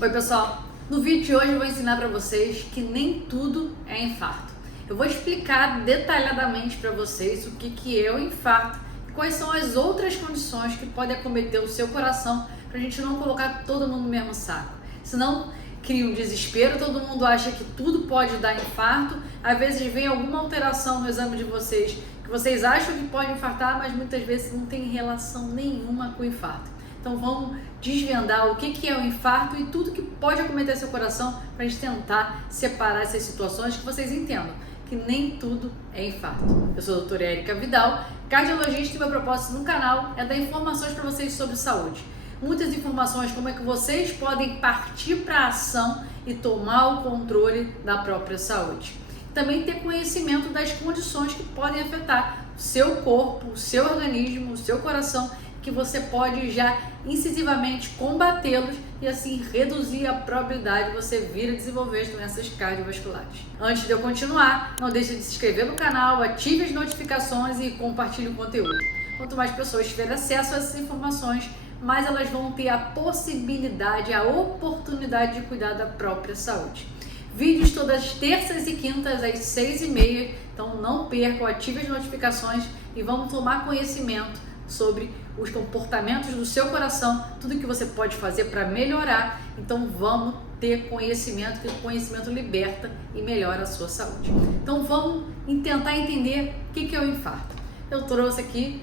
Oi pessoal, no vídeo de hoje eu vou ensinar para vocês que nem tudo é infarto. Eu vou explicar detalhadamente para vocês o que é o infarto e quais são as outras condições que podem acometer o seu coração para a gente não colocar todo mundo no mesmo saco. Senão cria um desespero, todo mundo acha que tudo pode dar infarto, às vezes vem alguma alteração no exame de vocês que vocês acham que pode infartar, mas muitas vezes não tem relação nenhuma com o infarto. Então vamos desvendar o que é o infarto e tudo que pode acometer seu coração para a gente tentar separar essas situações, que vocês entendam que nem tudo é infarto. Eu sou a doutora Érica Vidal, cardiologista, e meu propósito no canal é dar informações para vocês sobre saúde. Muitas informações, como é que vocês podem partir para a ação e tomar o controle da própria saúde. Também ter conhecimento das condições que podem afetar o seu corpo, o seu organismo, o seu coração, que você pode já incisivamente combatê-los e assim reduzir a probabilidade de você vir a desenvolver as doenças cardiovasculares. Antes de eu continuar, não deixe de se inscrever no canal, ative as notificações e compartilhe o conteúdo. Quanto mais pessoas tiverem acesso a essas informações, mais elas vão ter a possibilidade, a oportunidade de cuidar da própria saúde. Vídeos todas as terças e quintas às 6h30, então não percam, ative as notificações e vamos tomar conhecimento sobre os comportamentos do seu coração, tudo que você pode fazer para melhorar. Então vamos ter conhecimento, que o conhecimento liberta e melhora a sua saúde. Então vamos tentar entender o que é o infarto. Eu trouxe aqui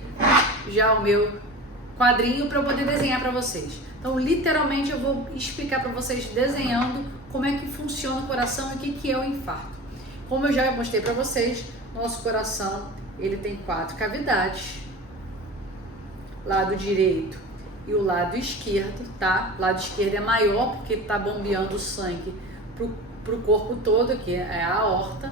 já o meu quadrinho para eu poder desenhar para vocês. Então literalmente eu vou explicar para vocês desenhando como é que funciona o coração e o que é o infarto. Como eu já mostrei para vocês, nosso coração ele tem 4 cavidades. Lado direito e o lado esquerdo, tá? O lado esquerdo é maior porque está bombeando o sangue pro corpo todo, que é a aorta.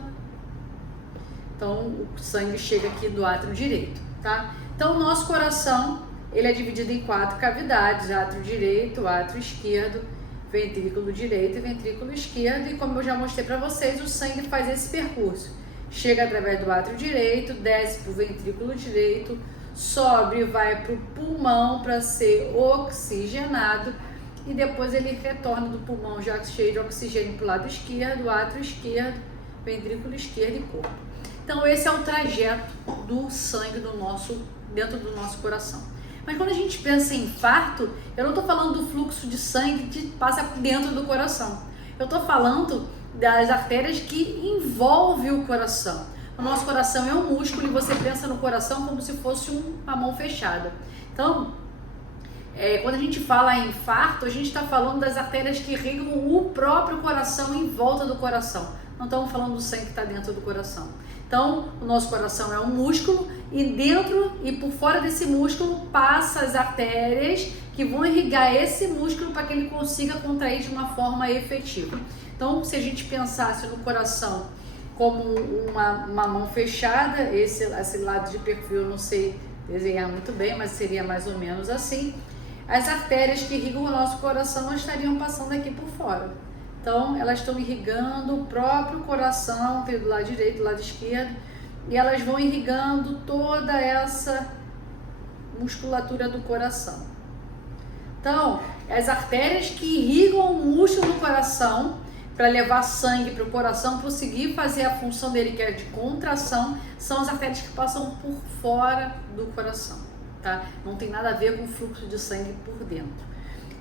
Então o sangue chega aqui do átrio direito, tá? Então o nosso coração, ele é dividido em 4 cavidades: átrio direito, átrio esquerdo, ventrículo direito e ventrículo esquerdo. E como eu já mostrei para vocês, o sangue faz esse percurso. Chega através do átrio direito, desce pro ventrículo direito, sobe e vai para o pulmão para ser oxigenado e depois ele retorna do pulmão já cheio de oxigênio para o lado esquerdo, átrio esquerdo, ventrículo esquerdo e corpo. Então esse é o trajeto do sangue dentro do nosso coração. Mas quando a gente pensa em infarto, eu não estou falando do fluxo de sangue que passa dentro do coração. Eu estou falando das artérias que envolvem o coração. O nosso coração é um músculo e você pensa no coração como se fosse uma mão fechada. Então, quando a gente fala em infarto, a gente está falando das artérias que irrigam o próprio coração em volta do coração. Não estamos falando do sangue que está dentro do coração. Então, o nosso coração é um músculo e dentro e por fora desse músculo passa as artérias que vão irrigar esse músculo para que ele consiga contrair de uma forma efetiva. Então, se a gente pensasse no coração como uma mão fechada, esse lado de perfil eu não sei desenhar muito bem, mas seria mais ou menos assim. As artérias que irrigam o nosso coração estariam passando aqui por fora. Então elas estão irrigando o próprio coração, tem do lado direito, do lado esquerdo, e elas vão irrigando toda essa musculatura do coração. Então, as artérias que irrigam o músculo do coração para levar sangue para o coração conseguir fazer a função dele, que é de contração, são as artérias que passam por fora do coração, tá? Não tem nada a ver com o fluxo de sangue por dentro.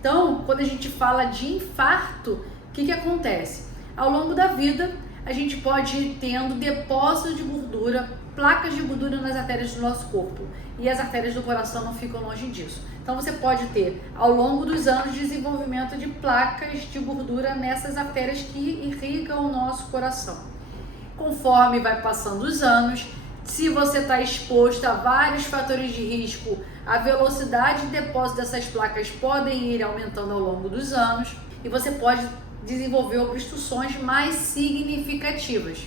Então, quando a gente fala de infarto, o que acontece? Ao longo da vida, a gente pode ir tendo depósito de gordura, placas de gordura nas artérias do nosso corpo, e as artérias do coração não ficam longe disso. Então você pode ter, ao longo dos anos, desenvolvimento de placas de gordura nessas artérias que irrigam o nosso coração. Conforme vai passando os anos, se você está exposto a vários fatores de risco, a velocidade de depósito dessas placas podem ir aumentando ao longo dos anos e você pode desenvolver obstruções mais significativas,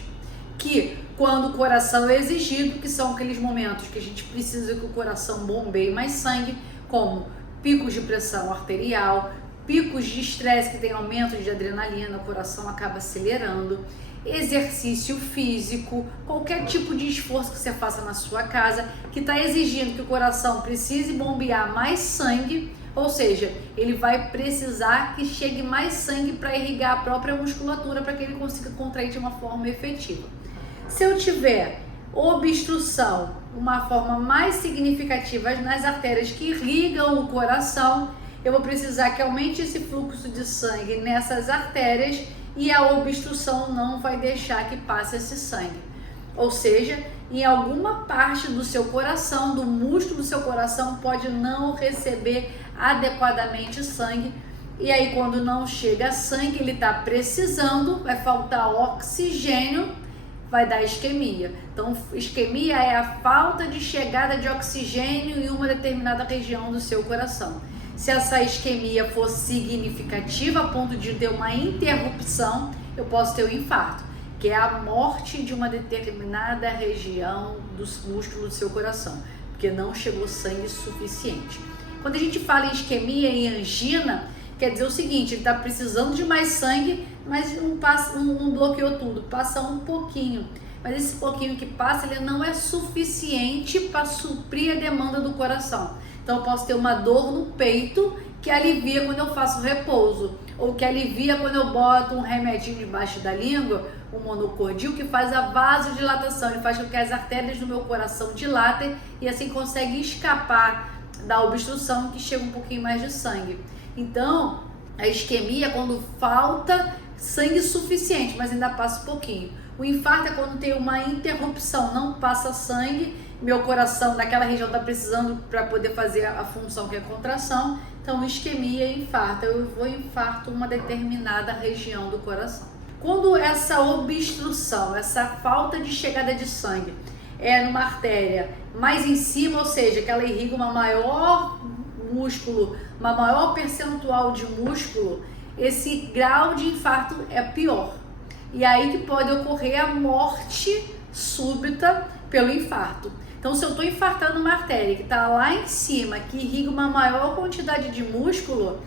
que quando o coração é exigido, que são aqueles momentos que a gente precisa que o coração bombeie mais sangue, como picos de pressão arterial, picos de estresse que tem aumento de adrenalina, o coração acaba acelerando, exercício físico, qualquer tipo de esforço que você faça na sua casa, que está exigindo que o coração precise bombear mais sangue, Ou seja, ele vai precisar que chegue mais sangue para irrigar a própria musculatura para que ele consiga contrair de uma forma efetiva. Se eu tiver obstrução, uma forma mais significativa nas artérias que irrigam o coração, eu vou precisar que aumente esse fluxo de sangue nessas artérias e a obstrução não vai deixar que passe esse sangue. Ou seja, em alguma parte do seu coração, do músculo do seu coração, pode não receber adequadamente sangue. E aí, quando não chega sangue, ele está precisando, vai faltar oxigênio, vai dar isquemia. Então, isquemia é a falta de chegada de oxigênio em uma determinada região do seu coração. Se essa isquemia for significativa a ponto de ter uma interrupção, eu posso ter um infarto, que é a morte de uma determinada região dos músculos do seu coração, porque não chegou sangue suficiente. Quando a gente fala em isquemia e angina, quer dizer o seguinte, ele está precisando de mais sangue, mas não bloqueou tudo, passa um pouquinho. Mas esse pouquinho que passa, ele não é suficiente para suprir a demanda do coração. Então eu posso ter uma dor no peito que alivia quando eu faço repouso, ou que alivia quando eu boto um remedinho debaixo da língua, um monocordil, que faz a vasodilatação, ele faz com que as artérias do meu coração dilatem e assim consegue escapar da obstrução que chega um pouquinho mais de sangue. Então, a isquemia é quando falta sangue suficiente, mas ainda passa um pouquinho. O infarto é quando tem uma interrupção, não passa sangue, meu coração naquela região está precisando para poder fazer a função que é a contração. Então, isquemia e infarto, eu vou infarto uma determinada região do coração. Quando essa obstrução, essa falta de chegada de sangue é numa artéria mais em cima, ou seja, que ela irriga uma maior músculo, uma maior percentual de músculo, esse grau de infarto é pior. E aí que pode ocorrer a morte súbita pelo infarto. Então, se eu estou infartando uma artéria que está lá em cima, que irriga uma maior quantidade de músculo,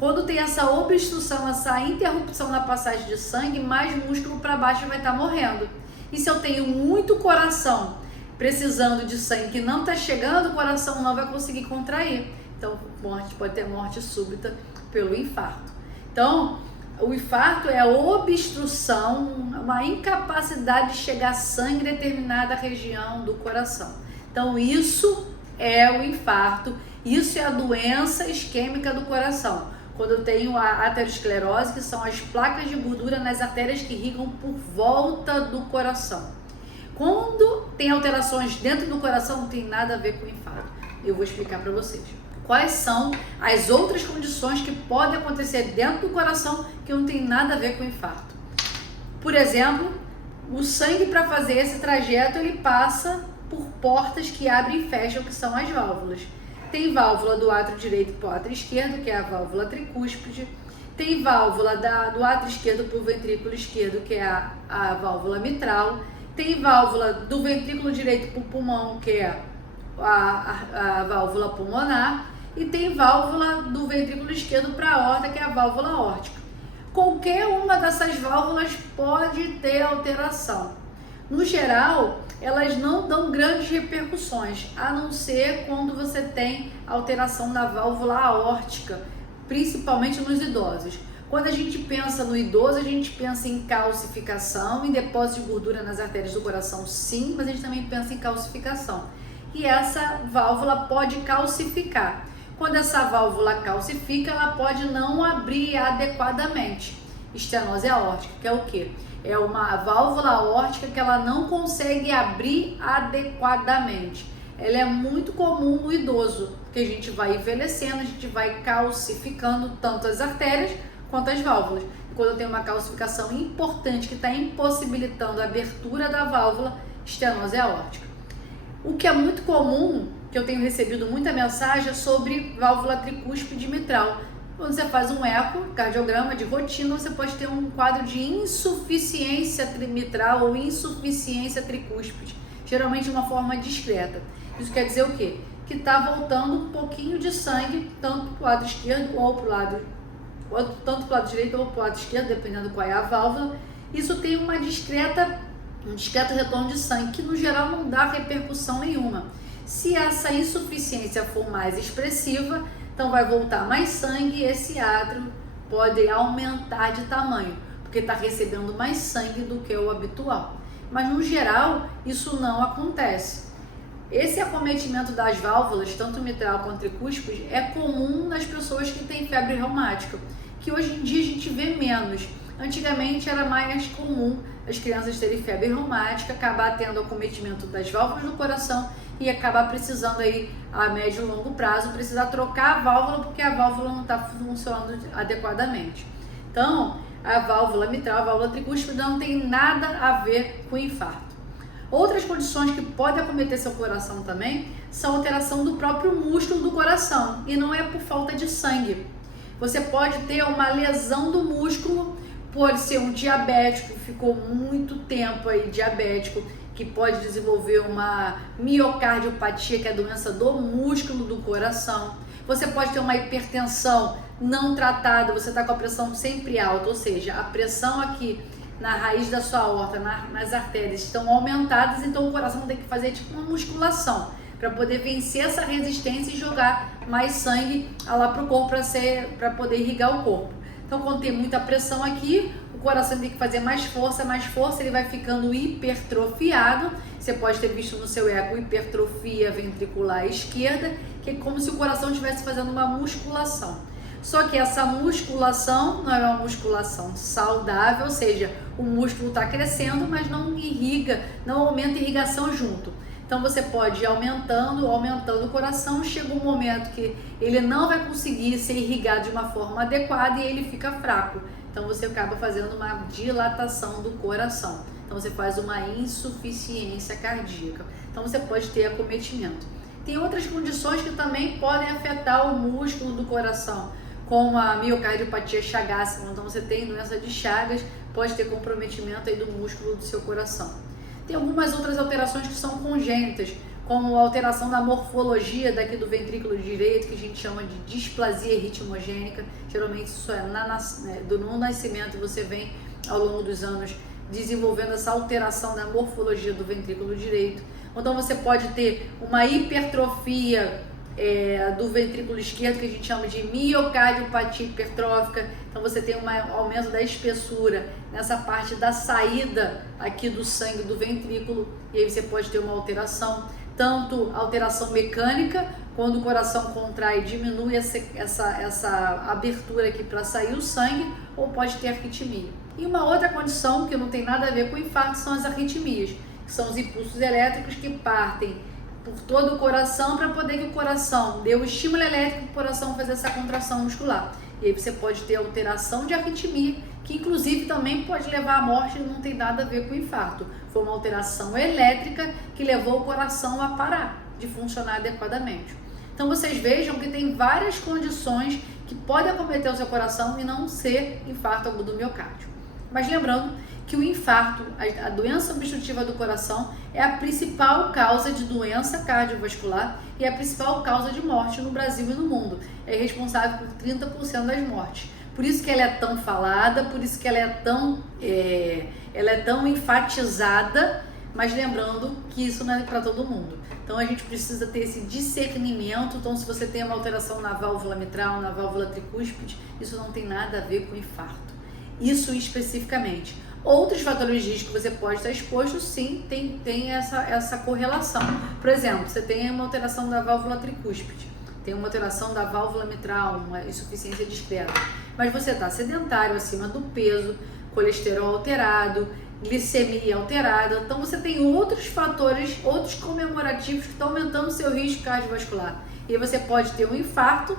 quando tem essa obstrução, essa interrupção na passagem de sangue, mais músculo para baixo vai estar morrendo. E se eu tenho muito coração precisando de sangue que não está chegando, o coração não vai conseguir contrair. Então, pode ter morte súbita pelo infarto. Então, o infarto é a obstrução, uma incapacidade de chegar sangue em determinada região do coração. Então, isso é o infarto, isso é a doença isquêmica do coração. Quando eu tenho a aterosclerose, que são as placas de gordura nas artérias que irrigam por volta do coração. Quando tem alterações dentro do coração, não tem nada a ver com o infarto. Eu vou explicar para vocês. Quais são as outras condições que podem acontecer dentro do coração que não tem nada a ver com o infarto? Por exemplo, o sangue para fazer esse trajeto, ele passa por portas que abrem e fecham, que são as válvulas. Tem válvula do átrio direito para o átrio esquerdo, que é a válvula tricúspide. Tem válvula do átrio esquerdo para o ventrículo esquerdo, que é a válvula mitral. Tem válvula do ventrículo direito para o pulmão, que é a válvula pulmonar. E tem válvula do ventrículo esquerdo para a aorta, que é a válvula aórtica. Qualquer uma dessas válvulas pode ter alteração. No geral, elas não dão grandes repercussões, a não ser quando você tem alteração na válvula aórtica, principalmente nos idosos. Quando a gente pensa no idoso, a gente pensa em calcificação, em depósito de gordura nas artérias do coração, sim, mas a gente também pensa em calcificação. E essa válvula pode calcificar. Quando essa válvula calcifica, ela pode não abrir adequadamente. Estenose aórtica, que é o quê? É uma válvula aórtica que ela não consegue abrir adequadamente. Ela é muito comum no idoso, porque a gente vai envelhecendo, a gente vai calcificando tanto as artérias quanto as válvulas. E quando tem uma calcificação importante que está impossibilitando a abertura da válvula, estenose aórtica. O que é muito comum, que eu tenho recebido muita mensagem, é sobre válvula tricúspide mitral. Quando você faz um ecocardiograma de rotina, você pode ter um quadro de insuficiência mitral ou insuficiência tricúspide, geralmente de uma forma discreta. Isso quer dizer o quê? Que está voltando um pouquinho de sangue, tanto para o lado esquerdo ou para o lado, tanto para o lado direito ou para o lado esquerdo, dependendo qual é a válvula. Isso tem um discreto retorno de sangue, que no geral não dá repercussão nenhuma. Se essa insuficiência for mais expressiva, Então vai voltar mais sangue e esse átrio pode aumentar de tamanho, porque está recebendo mais sangue do que o habitual. Mas no geral, isso não acontece. Esse acometimento das válvulas, tanto mitral quanto tricúspide, é comum nas pessoas que têm febre reumática, que hoje em dia a gente vê menos. Antigamente era mais comum as crianças terem febre reumática, acabar tendo acometimento das válvulas do coração e acabar precisando aí a médio e longo prazo precisar trocar a válvula porque a válvula não está funcionando adequadamente. Então, a válvula mitral, a válvula tricúspide não tem nada a ver com infarto. Outras condições que podem acometer seu coração também são alteração do próprio músculo do coração e não é por falta de sangue. Você pode ter uma lesão do músculo, pode ser um diabético, ficou muito tempo aí diabético, que pode desenvolver uma miocardiopatia, que é a doença do músculo do coração. Você pode ter uma hipertensão não tratada, você está com a pressão sempre alta, ou seja, a pressão aqui na raiz da sua aorta, nas artérias estão aumentadas, então o coração tem que fazer tipo uma musculação para poder vencer essa resistência e jogar mais sangue lá para o corpo para poder irrigar o corpo. Então, quando tem muita pressão aqui, o coração tem que fazer mais força, ele vai ficando hipertrofiado. Você pode ter visto no seu eco hipertrofia ventricular esquerda, que é como se o coração estivesse fazendo uma musculação. Só que essa musculação não é uma musculação saudável, ou seja, o músculo está crescendo, mas não irriga, não aumenta a irrigação junto. Então você pode ir aumentando o coração, chega um momento que ele não vai conseguir ser irrigado de uma forma adequada e ele fica fraco. Então você acaba fazendo uma dilatação do coração. Então você faz uma insuficiência cardíaca. Então você pode ter acometimento. Tem outras condições que também podem afetar o músculo do coração, como a miocardiopatia chagásica. Então você tem doença de Chagas, pode ter comprometimento aí do músculo do seu coração. Tem algumas outras alterações que são congênitas, como a alteração da morfologia daqui do ventrículo direito, que a gente chama de displasia ritmogênica. Geralmente isso é no nascimento, você vem ao longo dos anos desenvolvendo essa alteração da morfologia do ventrículo direito. Então você pode ter uma hipertrofia do ventrículo esquerdo, que a gente chama de miocardiopatia hipertrófica. Então você tem um aumento da espessura nessa parte da saída aqui do sangue do ventrículo, e aí você pode ter uma alteração, tanto alteração mecânica, quando o coração contrai, diminui essa abertura aqui para sair o sangue, ou pode ter arritmia. E uma outra condição que não tem nada a ver com infarto são as arritmias, que são os impulsos elétricos que partem por todo o coração para poder que o coração dê o estímulo elétrico para o coração fazer essa contração muscular. E aí você pode ter alteração de arritmia, que inclusive também pode levar à morte e não tem nada a ver com infarto. Foi uma alteração elétrica que levou o coração a parar de funcionar adequadamente. Então vocês vejam que tem várias condições que podem acometer o seu coração e não ser infarto agudo do miocárdio. Mas lembrando que o infarto, a doença obstrutiva do coração, é a principal causa de doença cardiovascular e a principal causa de morte no Brasil e no mundo. É responsável por 30% das mortes. Por isso que ela é tão falada, por isso que ela é tão enfatizada, mas lembrando que isso não é para todo mundo. Então a gente precisa ter esse discernimento. Então, se você tem uma alteração na válvula mitral, na válvula tricúspide, isso não tem nada a ver com infarto. Isso especificamente. Outros fatores de risco que você pode estar exposto, sim, tem essa correlação. Por exemplo, você tem uma alteração da válvula tricúspide, tem uma alteração da válvula mitral, uma insuficiência discreta, mas você está sedentário, acima do peso, colesterol alterado, glicemia alterada, então você tem outros fatores, outros comemorativos que estão aumentando o seu risco cardiovascular. E aí você pode ter um infarto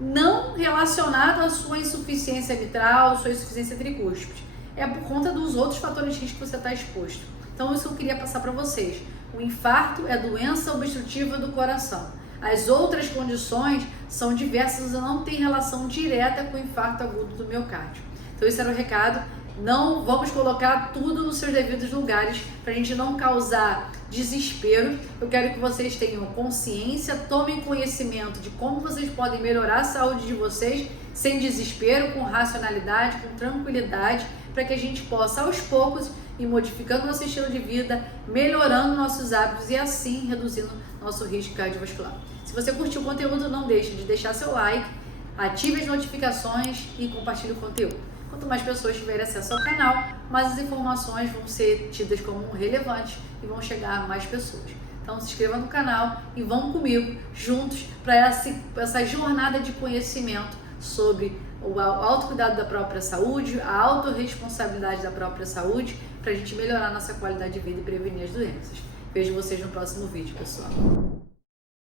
não relacionado à sua insuficiência mitral, sua insuficiência tricúspide. É por conta dos outros fatores de risco que você está exposto. Então isso eu queria passar para vocês. O infarto é doença obstrutiva do coração. As outras condições são diversas e não têm relação direta com o infarto agudo do miocárdio. Então esse era o recado. Não vamos colocar tudo nos seus devidos lugares para a gente não causar desespero. Eu quero que vocês tenham consciência, tomem conhecimento de como vocês podem melhorar a saúde de vocês sem desespero, com racionalidade, com tranquilidade, para que a gente possa aos poucos ir modificando nosso estilo de vida, melhorando nossos hábitos e assim reduzindo nosso risco cardiovascular. Se você curtiu o conteúdo, não deixe de deixar seu like, ative as notificações e compartilhe o conteúdo. Quanto mais pessoas tiverem acesso ao canal, mais as informações vão ser tidas como relevantes e vão chegar a mais pessoas. Então se inscreva no canal e vão comigo juntos para essa jornada de conhecimento sobre o autocuidado da própria saúde, a autorresponsabilidade da própria saúde, para a gente melhorar nossa qualidade de vida e prevenir as doenças. Vejo vocês no próximo vídeo, pessoal.